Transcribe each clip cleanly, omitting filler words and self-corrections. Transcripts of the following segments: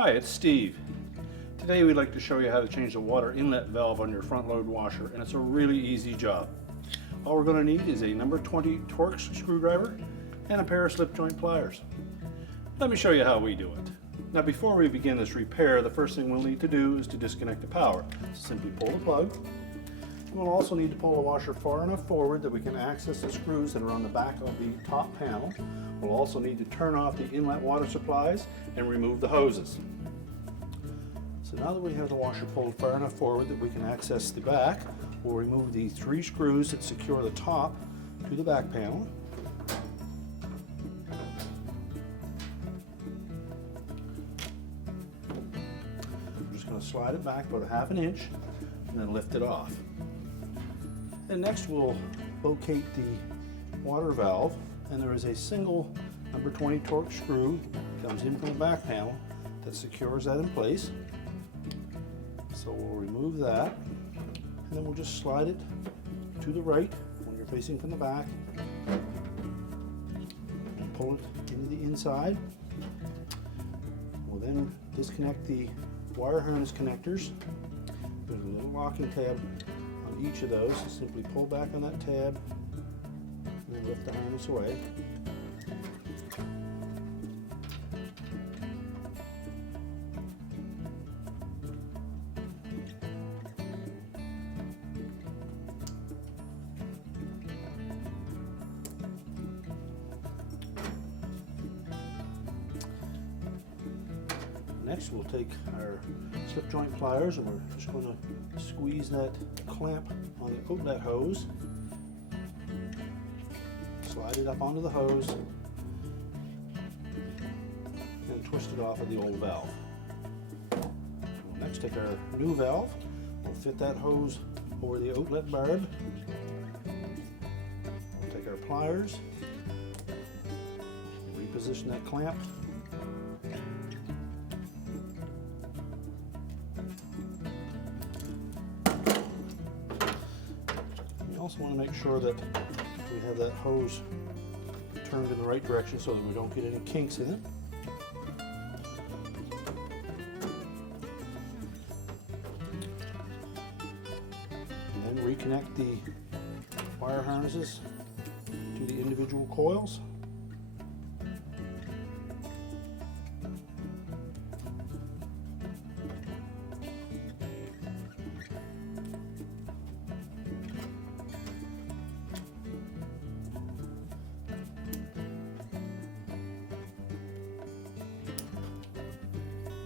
Hi, it's Steve. Today we'd like to show you how to change the water inlet valve on your front load washer, and it's a really easy job. All we're going to need is a number 20 Torx screwdriver and a pair of slip joint pliers. Let me show you how we do it. Now before we begin this repair, the first thing we'll need to do is to disconnect the power. So simply pull the plug. We'll also need to pull the washer far enough forward that we can access the screws that are on the back of the top panel. We'll also need to turn off the inlet water supplies and remove the hoses. So now that we have the washer pulled far enough forward that we can access the back, we'll remove the 3 screws that secure the top to the back panel. We're just going to slide it back about a ½ inch and then lift it off. And next we'll locate the water valve, and there is a single number 20 Torx screw that comes in from the back panel that secures that in place. So we'll remove that, and then we'll just slide it to the right when you're facing from the back and pull it into the inside. We'll then disconnect the wire harness connectors. There's a little locking tab on each of those. Simply pull back on that tab and then lift the harness away. Next we'll take our slip joint pliers and we're just going to squeeze that clamp on the outlet hose, slide it up onto the hose, and twist it off of the old valve. We'll next take our new valve, we'll fit that hose over the outlet barb. We'll take our pliers, reposition that clamp. We also want to make sure that we have that hose turned in the right direction so that we don't get any kinks in it. And then reconnect the wire harnesses to the individual coils.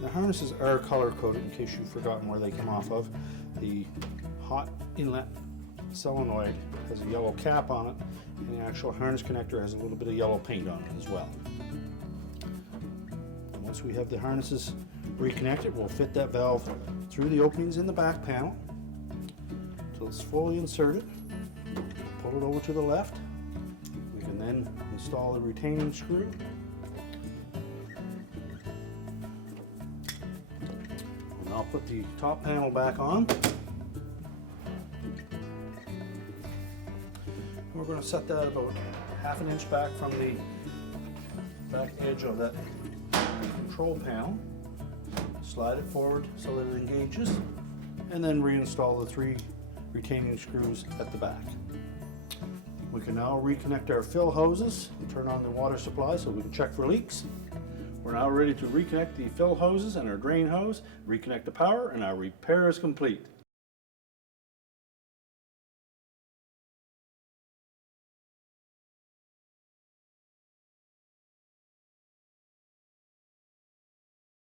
The harnesses are color coded in case you've forgotten where they came off of. The hot inlet solenoid has a yellow cap on it, and the actual harness connector has a little bit of yellow paint on it as well. And once we have the harnesses reconnected, we'll fit that valve through the openings in the back panel until it's fully inserted. Pull it over to the left. We can then install the retaining screw. I'll put the top panel back on. We're going to set that about ½ inch back from the back edge of that control panel. Slide it forward so that it engages, and then reinstall the 3 retaining screws at the back. We can now reconnect our fill hoses and turn on the water supply so we can check for leaks. We're now ready to reconnect the fill hoses and our drain hose, reconnect the power, and our repair is complete.